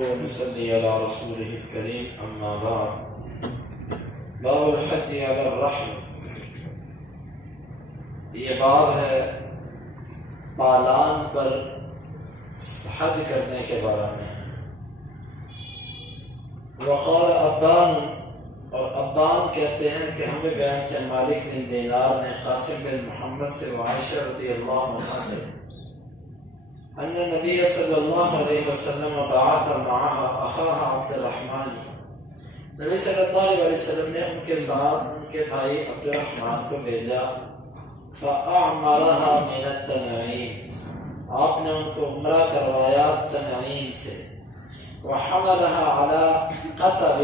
ونصلي على رسوله الكريم أما بعد باب الحج على الرحل. یہ باب ہے پالان پر حج کرنے کے بارے میں. وقال ابان، اور ابان کہتے ہیں کہ ہمیں بیان کیا مالک بن دینار نے قاسم بن محمد سے وعائشہ رضی اللہ عنہا سے ان نبی صلی اللہ علیہ وسلم بعث معها اخاها عبد الرحمن، نبی صلی اللہ علیہ وسلم نے ان کے ساتھ ان کے بھائی عبد الرحمن کو بھیجا. فاعمرها من التنعیم، آپ نے ان کو عمرہ کروایا تنعیم سے. وحملها على قطب،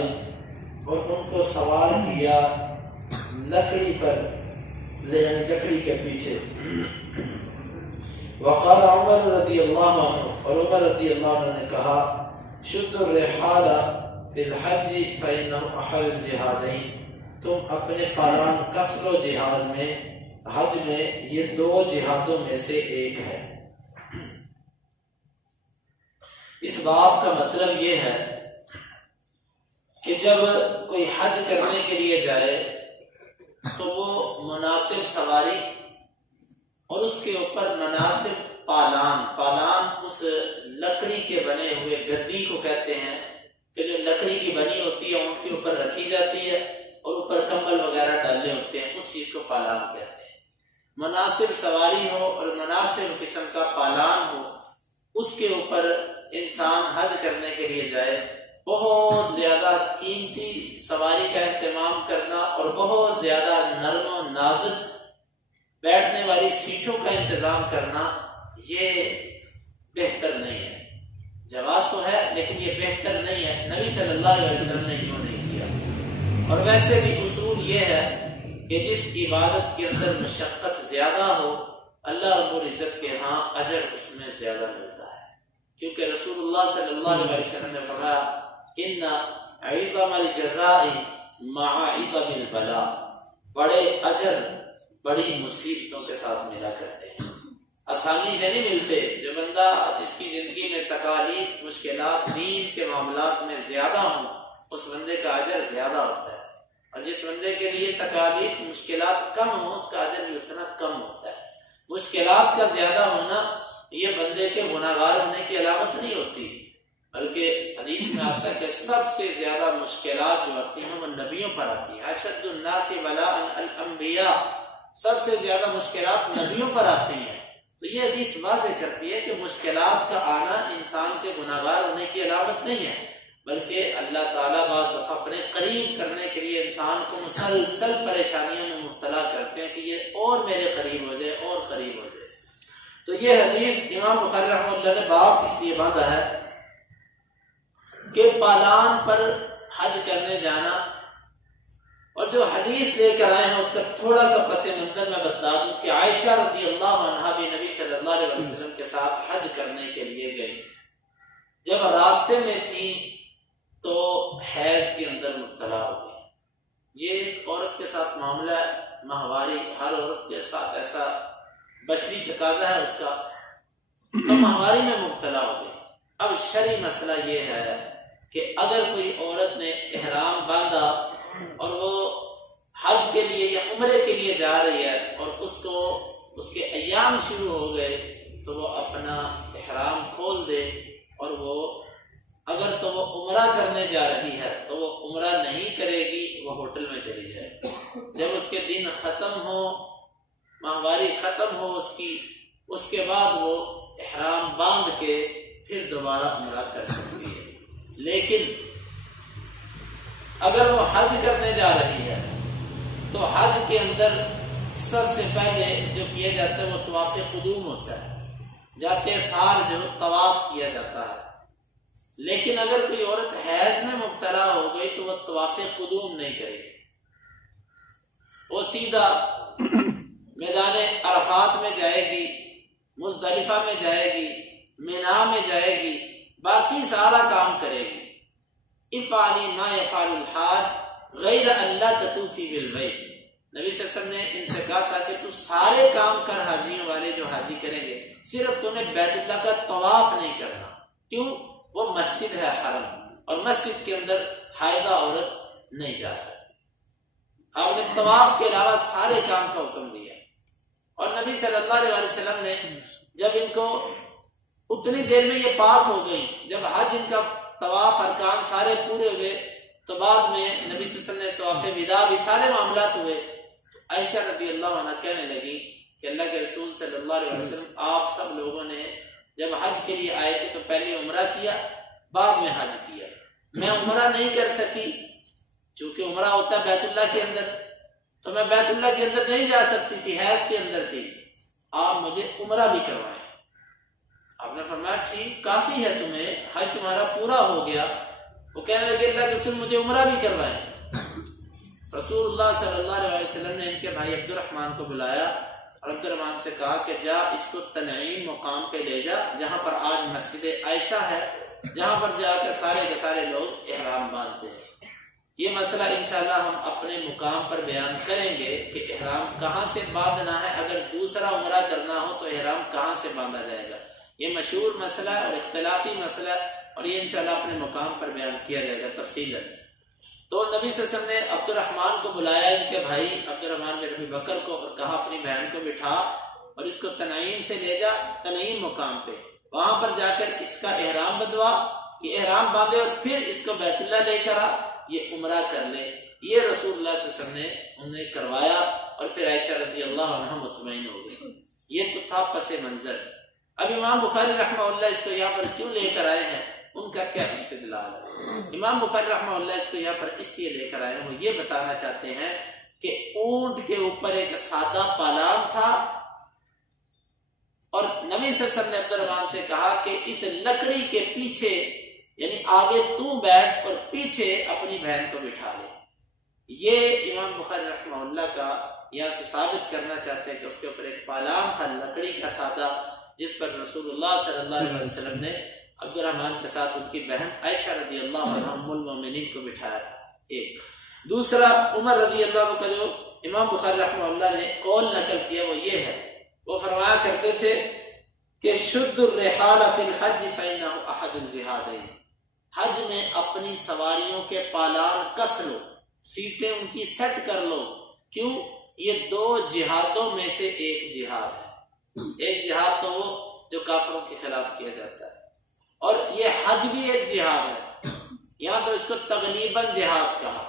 اور ان کو سوار کیا لکڑی پر، یعنی لکڑی کے پیچھے. وقال عمر رضی اللہ عنہ، اور عمر رضی اللہ عنہ نے کہا شد الرحال فی الحج فإنه احل الجہادین، تم اپنے پالان کس لو جہاد میں، حج میں یہ دو جہادوں میں سے ایک ہے. اس بات کا مطلب یہ ہے کہ جب کوئی حج کرنے کے لیے جائے تو وہ مناسب سواری اور اس کے اوپر مناسب پالان اس لکڑی کے بنے ہوئے گدی کو کہتے ہیں کہ جو لکڑی کی بنی ہوتی ہے اونٹ کے اوپر رکھی جاتی ہے اور اوپر کمبل وغیرہ ڈالے ہوتے ہیں، اس چیز کو پالان کہتے ہیں. مناسب سواری ہو اور مناسب قسم کا پالان ہو، اس کے اوپر انسان حج کرنے کے لیے جائے. بہت زیادہ قیمتی سواری کا اہتمام کرنا اور بہت زیادہ نرم و نازک بیٹھنے والی سیٹوں کا انتظام کرنا یہ بہتر نہیں ہے. جواز تو ہے لیکن یہ بہتر نہیں ہے. نبی صلی اللہ علیہ وسلم نے کیوں نہیں کیا؟ اور ویسے بھی اصول یہ ہے کہ جس عبادت کے اندر مشقت زیادہ ہو اللہ رب العزت کے ہاں اجر اس میں زیادہ ملتا ہے، کیونکہ رسول اللہ صلی اللہ علیہ وسلم نے فرمایا ان عظم الجزاء مع عظم البلاء، بڑے اجر بڑی مصیبتوں کے ساتھ ملا کرتے ہیں، آسانی سے نہیں ملتے. جو بندہ جس کی زندگی میں تکالیف مشکلات دین کے معاملات میں زیادہ ہوں اس بندے کا اجر زیادہ ہوتا ہے، اور جس بندے کے لیے تکالیف مشکلات کم ہوں اس کا اجر بھی اتنا کم ہوتا ہے. مشکلات کا زیادہ ہونا یہ بندے کے گناہگار ہونے کی علامت نہیں ہوتی، بلکہ حدیث میں آتا ہے کہ سب سے زیادہ مشکلات جو آتی ہیں وہ نبیوں پر آتی ہیں. اشد الناس بلاء الانبیاء، سب سے زیادہ مشکلات نبیوں پر آتی ہیں. تو یہ حدیث واضح کرتی ہے کہ مشکلات کا آنا انسان کے گناہگار ہونے کی علامت نہیں ہے، بلکہ اللہ تعالیٰ بعض دفعہ اپنے قریب کرنے کے لیے انسان کو مسلسل پریشانیوں میں مبتلا کرتے ہیں کہ یہ اور میرے قریب ہو جائے اور قریب ہو جائے. تو یہ حدیث امام بخاری رحمہ اللہ نے باب اس لیے باندھا ہے کہ پالان پر حج کرنے جانا. اور جو حدیث لے کر آئے ہیں اس کا تھوڑا سا پس منظر میں بتلا دوں کہ عائشہ رضی اللہ عنہا بھی نبی صلی اللہ علیہ وسلم کے ساتھ حج کرنے کے لیے گئی. جب راستے میں تھی تو حیض کے اندر مبتلا ہو گئی. یہ ایک عورت کے ساتھ معاملہ ہے، ماہواری ہر عورت کے ساتھ ایسا بشری تقاضا ہے اس کا، تو ماہواری میں مبتلا ہو گئی. اب شرعی مسئلہ یہ ہے کہ اگر کوئی عورت نے احرام باندھا اور وہ حج کے لیے یا عمرے کے لیے جا رہی ہے اور اس کے ایام شروع ہو گئے تو وہ اپنا احرام کھول دے، اور وہ اگر تو وہ عمرہ کرنے جا رہی ہے تو وہ عمرہ نہیں کرے گی، وہ ہوٹل میں چلی جائے. جب اس کے دن ختم ہو، ماہواری ختم ہو اس کے بعد وہ احرام باندھ کے پھر دوبارہ عمرہ کر سکتی ہے. لیکن اگر وہ حج کرنے جا رہی ہے تو حج کے اندر سب سے پہلے جو کیا جاتا ہے وہ طواف قدوم ہوتا ہے، جاتے سار جو طواف کیا جاتا ہے. لیکن اگر کوئی عورت حیض میں مبتلا ہو گئی تو وہ طواف قدوم نہیں کرے گی، وہ سیدھا میدان عرفات میں جائے گی، مزدلفہ میں جائے گی، مینا میں جائے گی، باقی سارا کام کرے گی. افعلی ما یفعل الحاج غیر اللہ تطوفی بالبیت، نبی صلی اللہ علیہ وسلم نے ان سے کہا تھا کہ تو سارے کام کر حاجیوں والے جو حاجی کریں گے، صرف تو نے بیت اللہ کا طواف نہیں کرنا. کیوں؟ وہ مسجد ہے حرم، اور مسجد کے اندر حائضہ عورت نہیں جا سکتی۔ آپ نے طواف کے علاوہ سارے کام کا حکم دیا، اور نبی صلی اللہ علیہ وسلم نے جب ان کو اتنی دیر میں یہ پاک ہو گئی، جب حج ان کا طواف ارکان سارے پورے ہوئے، تو بعد میں نبی صلی اللہ علیہ وسلم نے طواف وداع بھی سارے معاملات ہوئے، تو عائشہ رضی اللہ عنہ کہنے لگی کہ اللہ کے رسول صلی اللہ علیہ وسلم آپ سب لوگوں نے جب حج کے لیے آئے تھے تو پہلے عمرہ کیا، بعد میں حج کیا، میں عمرہ نہیں کر سکی چونکہ عمرہ ہوتا ہے بیت اللہ کے اندر، تو میں بیت اللہ کے اندر نہیں جا سکتی تھی، حیض کے اندر تھی، آپ مجھے عمرہ بھی کروائیں۔ آپ نے فرمایا ٹھیک، کافی ہے تمہیں، حج تمہارا پورا ہو گیا۔ وہ کہنے لگے اللہ کے رسول مجھے عمرہ بھی کروائیں۔ رسول اللہ صلی اللہ علیہ وسلم نے ان کے بھائی عبد الرحمن کو بلایا اور عبد الرحمن سے کہا کہ جا اس کو تنعیم مقام پہ لے جا، جہاں پر آج مسجد عائشہ ہے، جہاں پر جا کر سارے کے سارے لوگ احرام باندھتے ہیں۔ یہ مسئلہ انشاءاللہ ہم اپنے مقام پر بیان کریں گے کہ احرام کہاں سے باندھنا ہے، اگر دوسرا عمرہ کرنا ہو تو احرام کہاں سے باندھا جائے گا۔ یہ مشہور مسئلہ اور اختلافی مسئلہ، اور یہ انشاءاللہ اپنے مقام پر بیان کیا جائے گا تفصیلاً۔ تو نبی صلی اللہ علیہ وسلم نے عبد الرحمن کو بلایا، ان کے بھائی عبد الرحمن بن ابی بکر کو، اور کہا اپنی بہن کو بٹھا اور اس کو تنعیم سے لے جا، تنعیم مقام پہ، وہاں پر جا کر اس کا احرام بدوا، یہ احرام باندھے اور پھر اس کو بیت اللہ لے کر آ، یہ عمرہ کر لے۔ یہ رسول اللہ صلی اللہ علیہ وسلم نے انہیں کروایا، اور پھر عائشہ رضی اللہ عنہ مطمئن ہو گئی۔ یہ تو تھا پس منظر۔ اب امام بخاری رحمہ اللہ اس کو یہاں پر کیوں لے کر آئے ہیں، ان کا کیا استدلال ہے؟ امام بخاری رحمہ اللہ اس کو یہاں پر اس لیے لے کر آئے ہیں، وہ یہ بتانا چاہتے ہیں کہ اونٹ کے اوپر ایک سادہ پالان تھا، اور نبی صلی اللہ علیہ وسلم نے عبد الرحمن سے کہا کہ اس لکڑی کے پیچھے، یعنی آگے تو بیٹھ اور پیچھے اپنی بہن کو بٹھا لے۔ یہ امام بخاری رحمہ اللہ کا یہاں سے ثابت کرنا چاہتے ہیں کہ اس کے اوپر ایک پالان تھا لکڑی کا سادہ، جس پر رسول اللہ صلی اللہ علیہ وسلم نے عبد الرحمن کے ساتھ ان کی بہن عائشہ رضی اللہ عنہ ام المؤمنین کو بٹھایا تھا۔ ایک دوسرا، عمر رضی اللہ عنہ کا جو امام بخاری رحمہ اللہ نے قول نقل کیا وہ یہ ہے، وہ فرمایا کرتے تھے کہ شد الرحال فی الحج فإنہ احد الجہادین، حج میں اپنی سواریوں کے پالان کس لو، سیٹیں ان کی سیٹ کر لو، کیوں؟ یہ دو جہادوں میں سے ایک جہاد ہے۔ ایک جہاد تو وہ جو کافروں کے خلاف کیا جاتا ہے، اور یہ حج بھی ایک جہاد ہے۔ یہاں تو اس کو تغلیباً جہاد کہا،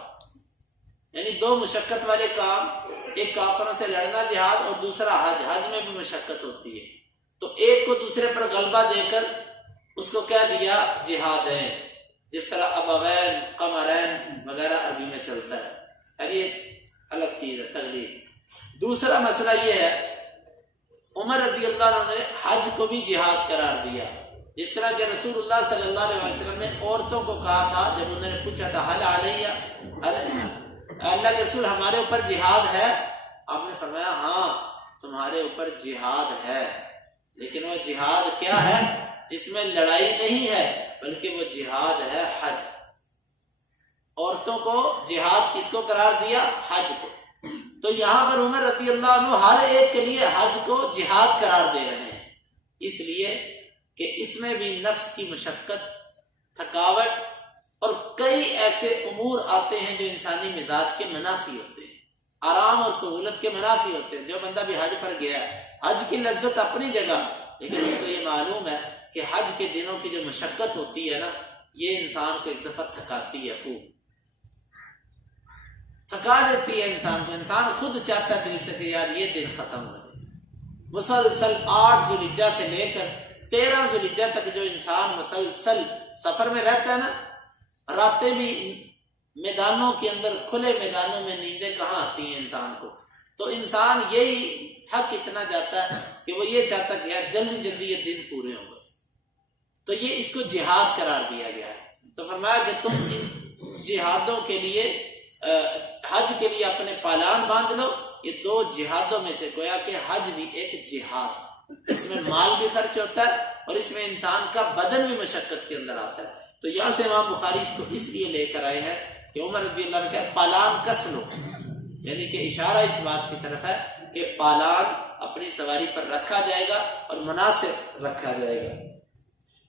یعنی دو مشقت والے کام، ایک کافروں سے لڑنا جہاد اور دوسرا حج۔ حج میں بھی مشقت ہوتی ہے، تو ایک کو دوسرے پر غلبہ دے کر اس کو کیا دیا؟ جہاد ہے، جس طرح ابوین، قمرین وغیرہ عربی میں چلتا ہے، اور یہ الگ چیز ہے تغلیب۔ دوسرا مسئلہ یہ ہے، عمر رضی اللہ عنہ نے حج کو بھی جہاد قرار دیا، جس طرح کہ رسول اللہ صلی اللہ علیہ وسلم نے عورتوں کو کہا تھا جب انہوں نے پوچھا تھا حل علیہ، اللہ کے رسول ہمارے اوپر جہاد ہے؟ آپ نے فرمایا ہاں تمہارے اوپر جہاد ہے، لیکن وہ جہاد کیا ہے؟ جس میں لڑائی نہیں ہے، بلکہ وہ جہاد ہے حج۔ عورتوں کو جہاد کس کو قرار دیا؟ حج کو۔ تو یہاں پر عمر رضی اللہ عنہ ہر ایک کے لیے حج کو جہاد قرار دے رہے ہیں، اس لیے کہ اس میں بھی نفس کی مشقت، تھکاوٹ اور کئی ایسے امور آتے ہیں جو انسانی مزاج کے منافی ہوتے ہیں، آرام اور سہولت کے منافی ہوتے ہیں۔ جو بندہ بھی حج پر گیا ہے، حج کی لذت اپنی جگہ، لیکن اس کو یہ معلوم ہے کہ حج کے دنوں کی جو مشقت ہوتی ہے نا، یہ انسان کو ایک دفعہ تھکاتی ہے، خوب تھکا دیتی ہے انسان کو۔ انسان خود چاہتا ہے دل سے کہ یار یہ دن ختم ہو جائے۔ مسلسل 8 ذوالحجہ سے لے کر 13 ذوالحجہ تک جو انسان مسلسل سفر میں رہتا ہے نا، راتیں بھی میدانوں کے اندر، کھلے میدانوں میں نیندیں کہاں آتی ہیں انسان کو، تو انسان یہی تھک اتنا جاتا ہے کہ وہ یہ چاہتا ہے کہ یار جلدی جلدی یہ دن پورے ہوں بس۔ تو یہ اس کو جہاد قرار دیا گیا ہے۔ تو فرمایا کہ تم ان جہادوں کے لیے، حج کے لیے اپنے پالان باندھ لو، یہ دو جہادوں میں سے، گویا کہ حج بھی ایک جہاد ہے، اس میں مال بھی خرچ ہوتا ہے اور اس میں انسان کا بدن بھی مشقت کے اندر آتا ہے۔ تو یہاں سے امام بخاری اس کو اس لیے لے کر آئے ہیں کہ عمر رضی اللہ عنہ کہا پالان کس لو، یعنی کہ اشارہ اس بات کی طرف ہے کہ پالان اپنی سواری پر رکھا جائے گا اور مناسب رکھا جائے گا۔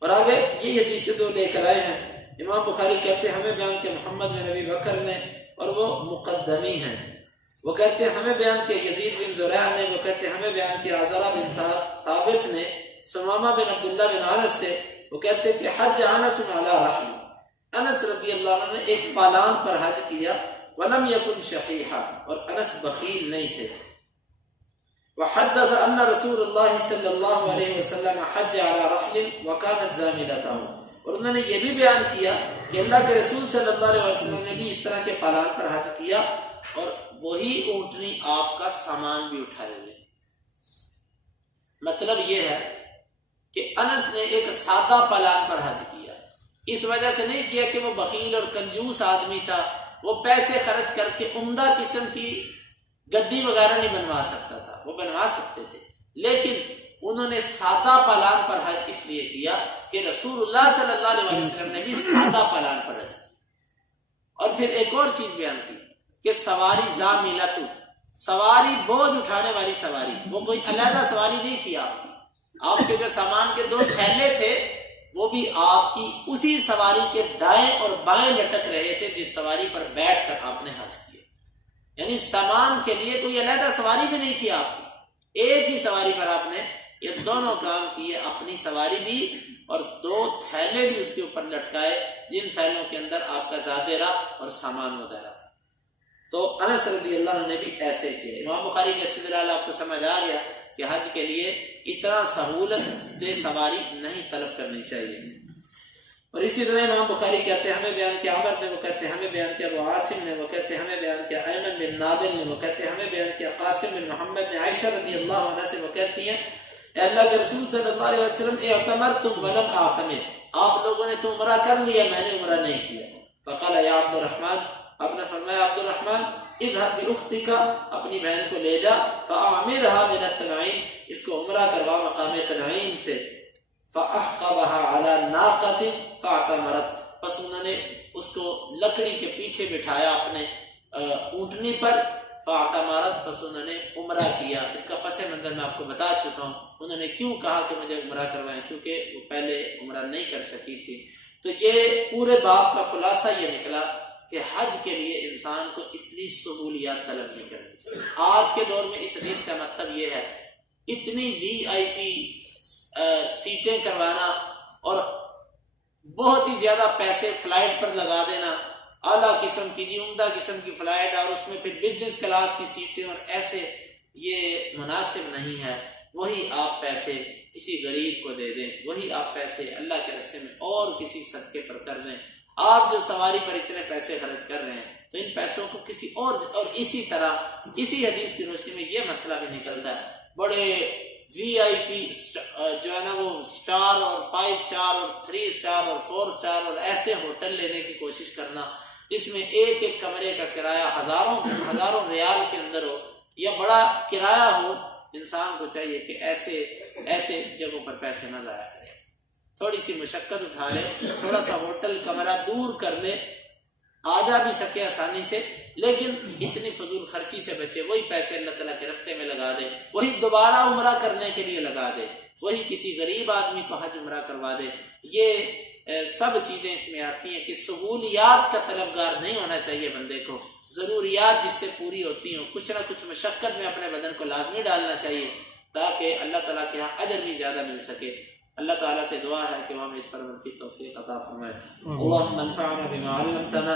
اور آگے یہ حدیث دو لے کر آئے ہیں. امام بخاری کہتے ہیں ہمیں بیان کیا محمد بن ابی بکر نے، اور وہ مقدمی ہیں. وہ کہتے ہیں ہمیں بیان کیا یزید بن زریع نے. وہ کہتے ہیں ہمیں بیان کیا عزرہ بن ثابت نے ثمامہ بن عبداللہ بن انس سے. وہ کہتے ہیں کہ حج انس علی رحل، انس رضی اللہ عنہ نے ایک پالان پر حج کیا. ولم یکن شحیحا، اور انس بخیل نہیں تھے. وحدث ان رسول اللہ صلی اللہ علیہ وسلم حج علی رحل وکانت زاملتہ، اور انہوں نے یہ بھی بیان کیا کہ اللہ کے رسول صلی اللہ علیہ وسلم نے بھی اس طرح کے پالان پر حج کیا اور وہی اونٹنی آپ کا سامان بھی اٹھائے ہوئے. مطلب یہ ہے کہ انس نے ایک سادہ پالان پر حج کیا، اس وجہ سے نہیں کیا کہ وہ بخیل اور کنجوس آدمی تھا، وہ پیسے خرچ کر کے عمدہ قسم کی گدی وغیرہ نہیں بنوا سکتا تھا. وہ بنوا سکتے تھے، لیکن انہوں نے سادہ پالان پر حج اس لیے کیا کہ رسول اللہ صلی اللہ علیہ وسلم نے بھی سادہ پالان پر حج کیا. اور پھر ایک اور چیز بیان کی کہ سواری زاملتو، سواری بوجھ اٹھانے والی سواری، وہ کوئی علیحدہ سواری نہیں تھی آپ کی. آپ کے جو سامان کے 2 تھیلے تھے وہ بھی آپ کی اسی سواری کے دائیں اور بائیں لٹک رہے تھے جس سواری پر بیٹھ کر آپ نے حج کیا. یعنی سامان کے لیے کوئی علیحدہ سواری بھی نہیں تھی آپ کی، ایک ہی سواری پر آپ نے یہ دونوں کام کیے، اپنی سواری بھی اور 2 تھیلے بھی اس کے اوپر لٹکائے جن تھیلوں کے اندر آپ کا زادرہ اور سامان وغیرہ تھا. تو انس رضی اللہ عنہ نے بھی ایسے کیے. امام بخاری کے استدلال آپ کو سمجھ آ گیا کہ حج کے لیے اتنا سہولت سواری نہیں طلب کرنی چاہیے. اور اسی طرح امام بخاری کہتے ہیں ہمیں بیان کیا عمر نے، وہ کہتے ہیں ہمیں بیان کیا ابو عاصم نے، وہ کہتے ہیں ہمیں بیان کیا ایمن بن نابل نے، وہ کہتے ہیں ہمیں بیان کیا قاسم بن محمد نے عائشہ رضی اللہ عنہ سے. وہ کہتی ہیں اے اللہ کے رسول صلی اللہ علیہ وسلم اعتمرتم ولم اعتمر، آپ لوگوں نے تو عمرہ کر لیا، میں نے عمرہ نہیں کیا. فقال یا عبد الرحمن، آپ نے فرمایا عبد الرحمن اذهب باختك، اپنی بہن کو لے جا، فاعمرها من التنعیم، اس کو عمرہ کروا مقام تنعیم سے. فاحقبها على ناقة فاعتمرت، پس انہوں نے اس کو لکڑی کے پیچھے بٹھایا اپنے اونٹنی پر. فاعتمرت، پس انہوں نے عمرہ کیا. اس کا پس منظر میں آپ کو بتا چکا ہوں. انہوں نے کیوں کہا کہ مجھے عمرہ کروائیں؟ کیونکہ وہ پہلے عمرہ نہیں کر سکی تھی. تو یہ پورے باب کا خلاصہ یہ نکلا کہ حج کے لیے انسان کو اتنی سہولیات طلب نہیں کرنی چاہیے. آج کے دور میں اس حدیث کا مطلب یہ ہے اتنی VIP سیٹیں کروانا اور بہت ہی زیادہ پیسے فلائٹ پر لگا دینا، اعلیٰ قسم کی عمدہ قسم کی فلائٹ اور اس میں پھر بزنس کلاس کی سیٹیں اور ایسے، یہ مناسب نہیں ہے. وہی آپ پیسے کسی غریب کو دے دیں، وہی آپ پیسے اللہ کے راستے میں اور کسی صدقے پر کر دیں. آپ جو سواری پر اتنے پیسے خرچ کر رہے ہیں تو ان پیسوں کو کسی اور اسی طرح اسی حدیث کی روشنی میں یہ مسئلہ بھی نکلتا ہے. بڑے VIP جو ہے نا وہ اسٹار اور 5 اسٹار اور 3 اسٹار اور 4 اسٹار اور ایسے ہوٹل لینے کی کوشش کرنا جس میں ایک ایک کمرے کا کرایہ ہزاروں ریال کے اندر ہو یا بڑا کرایہ ہو. انسان کو چاہیے کہ ایسے جگہوں پر پیسے نہ ضائع کرے، تھوڑی سی مشقت اٹھا لے، تھوڑا سا ہوٹل کمرہ دور کر لے، آ جا بھی سکے آسانی سے، لیکن اتنی فضول خرچی سے بچے. وہی پیسے اللہ تعالیٰ کے راستے میں لگا دے، وہی دوبارہ عمرہ کرنے کے لیے لگا دے، وہی کسی غریب آدمی کو حج عمرہ کروا دے. یہ سب چیزیں اس میں آتی ہیں کہ سہولیات کا طلبگار نہیں ہونا چاہیے بندے کو. ضروریات جس سے پوری ہوتی ہوں، کچھ نہ کچھ مشقت میں اپنے بدن کو لازمی ڈالنا چاہیے تاکہ اللہ تعالیٰ کے ہاں اجر بھی زیادہ مل سکے. اللہ تعالیٰ سے دعا ہے کہ وہ ہمیں اس پر عمل کی توفیق عطا فرمائے. اللهم انفعنا بما علمتنا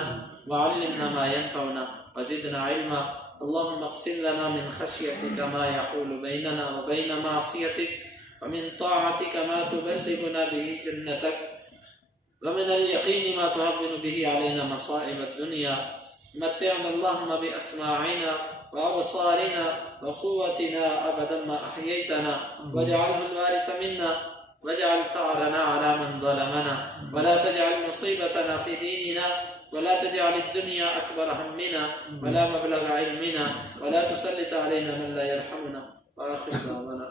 وعلمنا ما ينفعنا وزدنا علما. اللهم اقسم لنا من خشيتك ما يحول بيننا وبين معصيتك ومن طاعتك ما تبلغنا به جنتك ومن اليقين ما تهون به علينا مصائب الدنيا. متعنا اللهم بأسماعنا وأبصارنا وقوتنا أبدا ما أحييتنا واجعله الوارث منا واجعل ثأرنا على من ظلمنا ولا تجعل مصيبتنا في ديننا ولا تجعل الدنيا أكبر همنا ولا مبلغ علمنا ولا تسلط علينا من لا يرحمنا. وآخر دعوانا